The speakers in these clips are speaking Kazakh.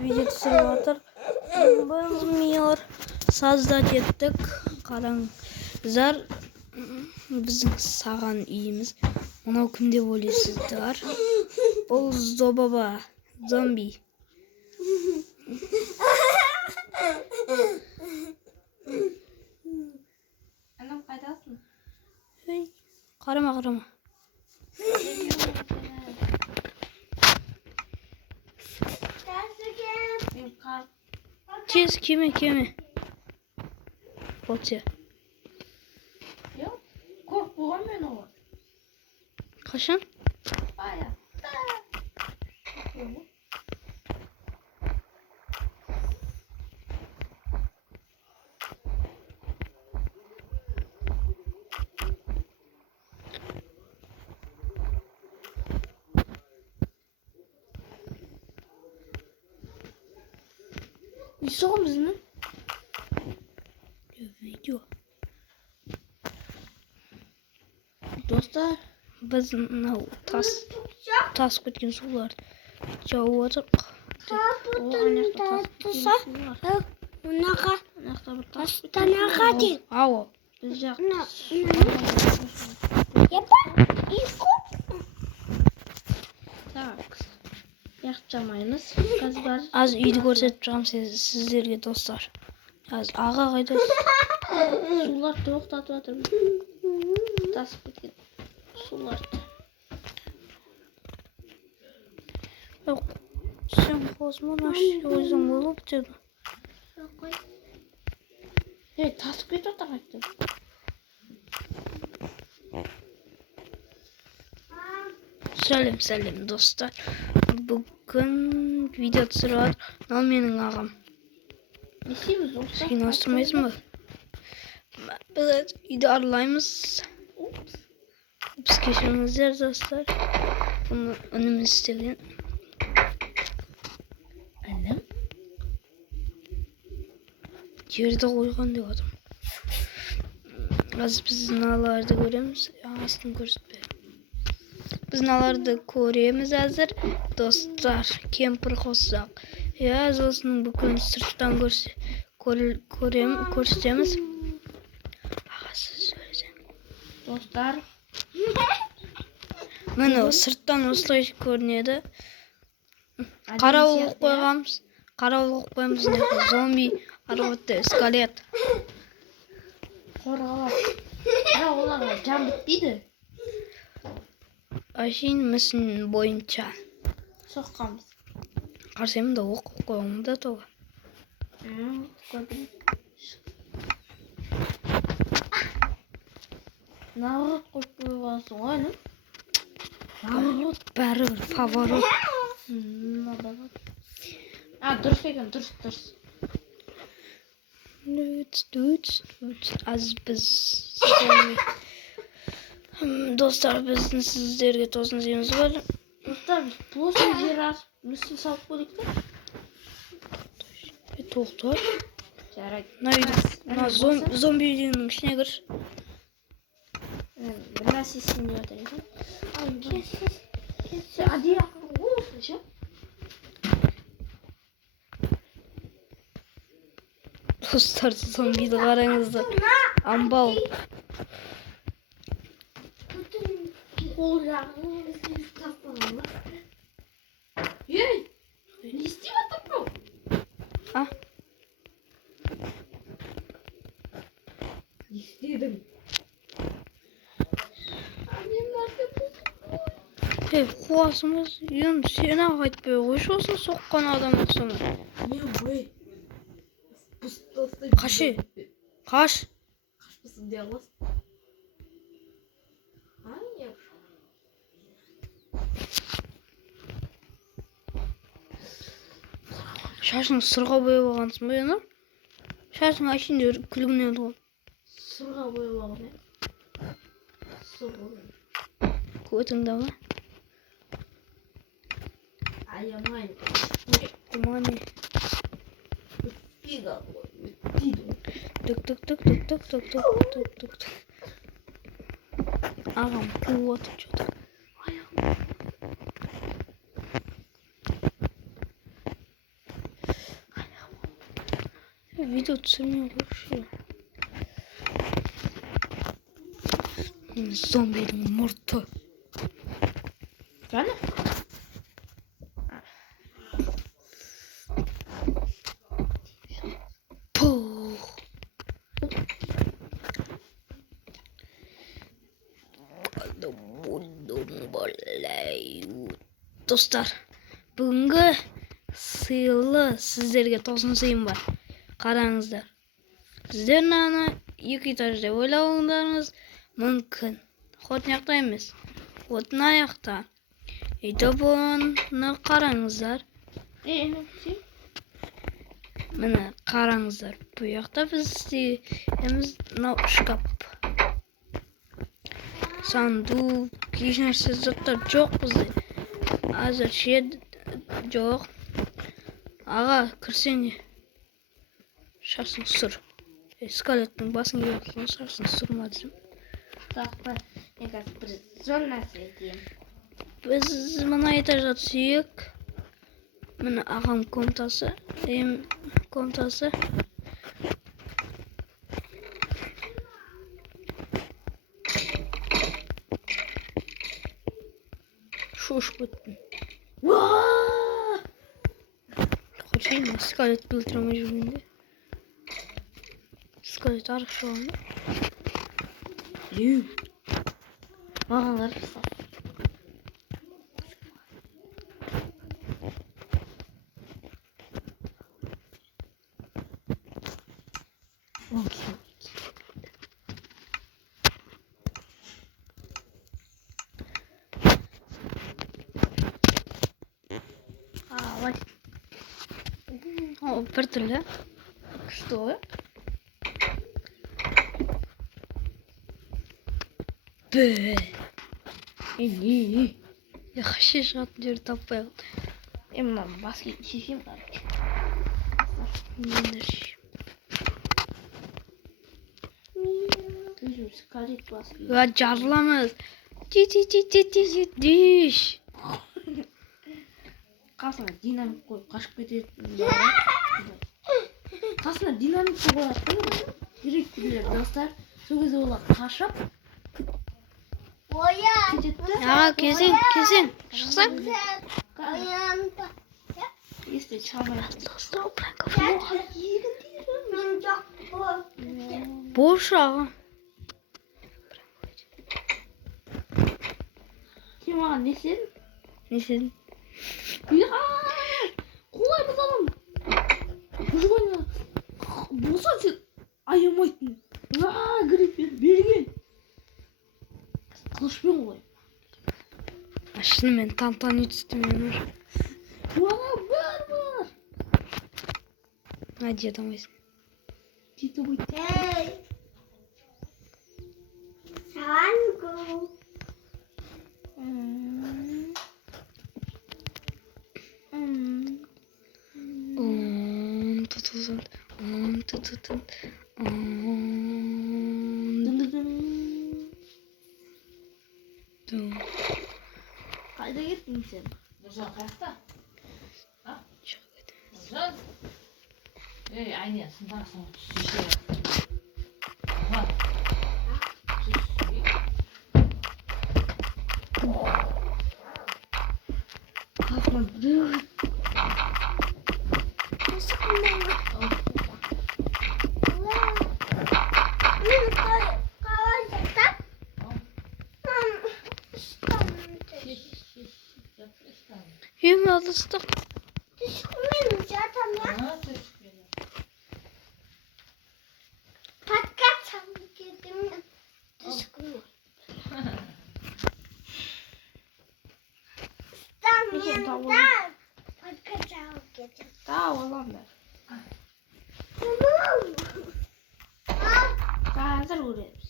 Video түсіріватыр. Білмеймін. Создать еттік. Қараңыздар. Біздің саған үйіміз. Мынау кім деп ойлайсыздар? Бұл Зобаба. Зомби. Анам қайдасың? Қарама. Тез кеме. Болтия. Yok. Korkmuyorum ben o. Қашан? Aya. İstiyor mi? Video. Dostlar, biz mынау тас кеткен суларды жауып отырық. Ау. Біз жақта. Так. Яқчамаймыз. Аз үйді көрсетіп шығам сіздерге достар. Аз аға қайдасыз? Сулар тоқтатып жатырмын. Тасып кеткен суларды. Сен қосман ашты өзің болып деді. Тасып кетіп жатыр қайтты. Сәлем достар. Бүгін видео түсіріп жатыр. Мынау менің ағам. Ne isteyimiz dostlar? Сен остырмайсың ба? Біз үйді аралаймыз. Біз кешіріңіздер достар. Бұны үніміз істеген. Annem? Жерді қойған деп отырмын. Қазір біз мыналарды көреміз. Астын көрсетпе. Біз мыналарды көреміз әзір. Достар, кемпір қоссақ. Осының бүкілін сырттан көрсетеміз. Ағасы сөйлесең. Dostlar. Міне сырттан осылай көрінеді. Қарауыл қойғамыз. Зомби, арғытты, скелет. Қорғалап. Оларға жан бітпейді. Ашин мүсін бойынша. Соққамыз. Қарсаймын да оқ қойғамын да тоға. Көрдім. Наурыз қойып қойғансың ғой, не? Наурыз бәрі бір фаворит. Дұрыс екен, дұрыс. Аз біз достар біздің сіздерге тосын дейміз ғой. Достар, біз плосный жер асып, мүсін салып қойдық та? Тоқтар. Жарайды. Зомби үйдің ішіне кірші. Bir нәрсе істейін деп жатыр екен. Әдейі ақырғы ғой осылайша. Достар, зомбиді қараңыздар. Амбал. Қол жағын тастаған ба? Ей! Не істеп жатыр бұл? Не істедің? Қуасымыз, сені қайтпай қойшы осың соққан адам ұқсамай. Не ғой? Қаши? Қаш? Қашпысын де аласың. Шашың сырға бояп алғансың ба, ена? Шашың ашында күлгінен ғой. Сырға бояп алған, е? Сырға бояп. Көтіңді ма? Аямайын. Мане. Өтпейді ғой, өтпейді. Түк. Ағам қуып отып жатыр. Видео түсірмей қойшы. Зомбидің мұрты. Правильно? Пух. Достар, бүгінгі сыйлы сіздерге тосын сыйым бар. Қараңыздар. Сіздер ана 2 этаж деп ойлауыңдарыңыз мүмкін. Хотын аяқта емес. Хотын аяқта. Өйтіп оны қараңыздар. Міне қараңыздар. Бұл жақта біз істейміз мынау шкаф. Сандуқ, еш нәрсе заттар жоқ бізде. Әзірше жоқ. Аға, кірсене. Шарсың сұр. Скелеттің басын келіп шарсың сұр ма десем. Тақпа, мен қазір бір зор нәрсе етейін. Біз мына этажға түсейік. Міне ағам комнатасы. Комнатасы. Шош бөттін. Хочайын, скелет білдіремей жүргенде. Скелет арықшы олды. Маған қарықса. Алай. О, бір түрлі. Что? Бе. Не. Я вообще шығатын жерді таппай қалдым. Мына басқа шешем бар. Нені шешем. Скалет басқа. Ға жарыламыз. Диш. Қасына динамик қойып қашып кететін. Қасына динамик қойып директорлер достар. Сол кезде олар қашып кетеді. Аға, келсең. Шықсаң. Есте чамырақ. Бош аға. Сен маған не істедің? Не істедің? Қолай бұзамын. Бұжғаны болса сен аямайтын. Гриппер берген. Қылышпен ғой. Шынымен тантан етісті мен ұр. Бар. Әде адамайсың. Титі бұйты. Санго. Қайда кеттің сен? Нұржан қаяқта? А? Нұржан? Ей, айне, сындағы соң түсіше. Қасынан біреу. Ең алыстық. Қазір көреміз.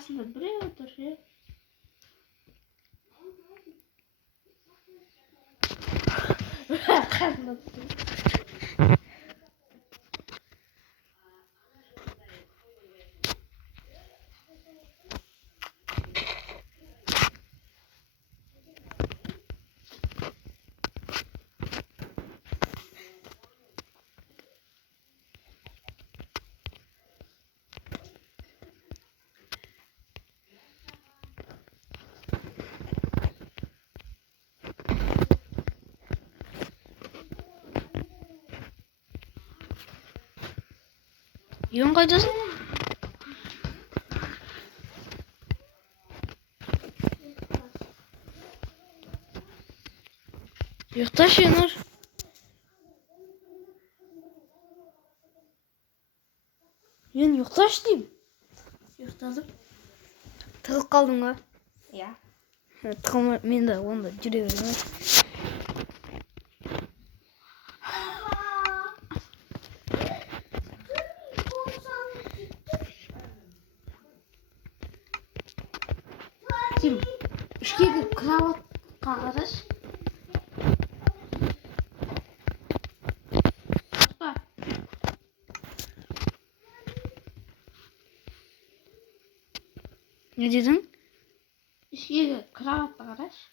Qasında buraya otur ya. Qasında otur. Үйің қайдасың? Ұйықташы, Енар. Мен ұйықташы деймін. Yurttadım. Тығылып қалдың ба? Ya. Тығылма, мен де онда жүре беремін. Kim? Üçgeli kravat karış. Bak. Не дедің? Üçgeli kravat karış.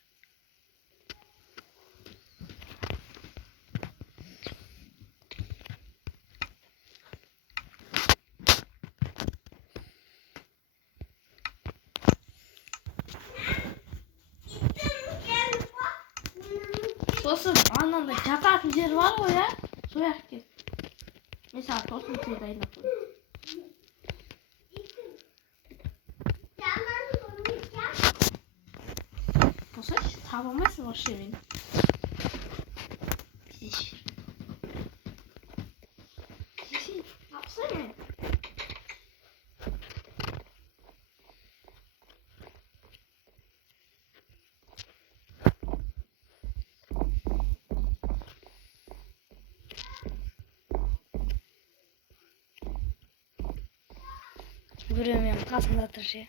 Tosun anında yatağın yeri var o ya. Soyak ki. Mesela tosun şeydayım. Tosun tamamen var şeyin. Piş. Yapsana. Біреу менің қасымда тұр ше.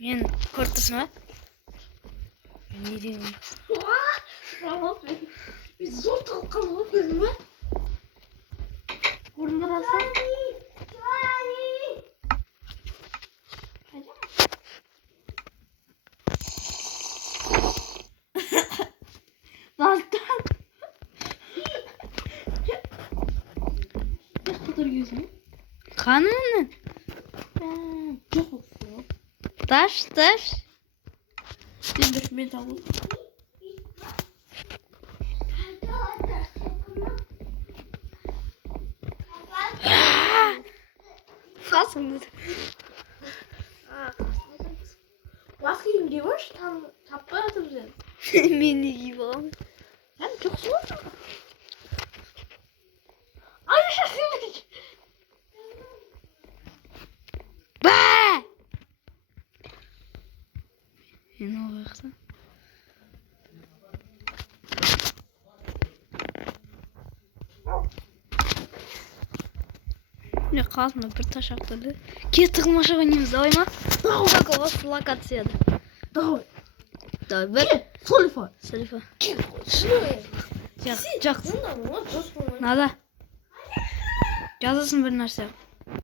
Мен көріп тұрсың ба? Не деймін? Kravat be. Biz zor kalkalım gözüme. Burnuna alsana. Zaten. Ne kadar güzel. Қанымның? Çok olsun. Таш. Ben tavuk. Қасымды. Bakayım diyor. Tam tapmadım sen. Мен не киіп аламын? Sen çok soğuk. Ay yaşasın. Ба! Мен ол жақта. Міне қасымда бір таш ақтырды. Тығылмашы ойнаймыз, давай ма? Как у вас локацияда? Давай. Давай, бір. Солифа. Салифа. Şuraya. Жоқ. Bundan mı? Dost mu? Надо. Жазасың бір нәрсе.